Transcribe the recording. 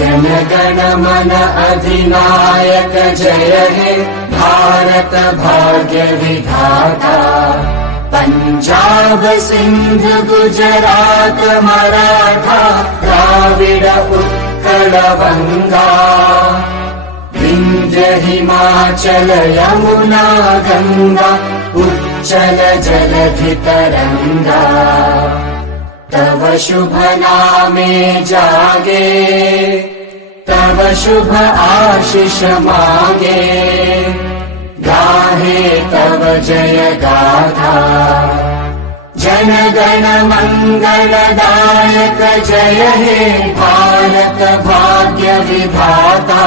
जनगण मन अधिनायक जय हे भारत भाग्य विधाता। पंजाब सिंध गुजरात मराठा द्राविड उत्कल बंगा। विंध्य हिमाचल यमुना गंगा उच्चल जलधि तरंगा। तव शुभ नामे जागे तव शुभ आशीष मागे। गाहे तव जय गाथा जन गण मंगलदायक जय हे भारत भाग्य विधाता।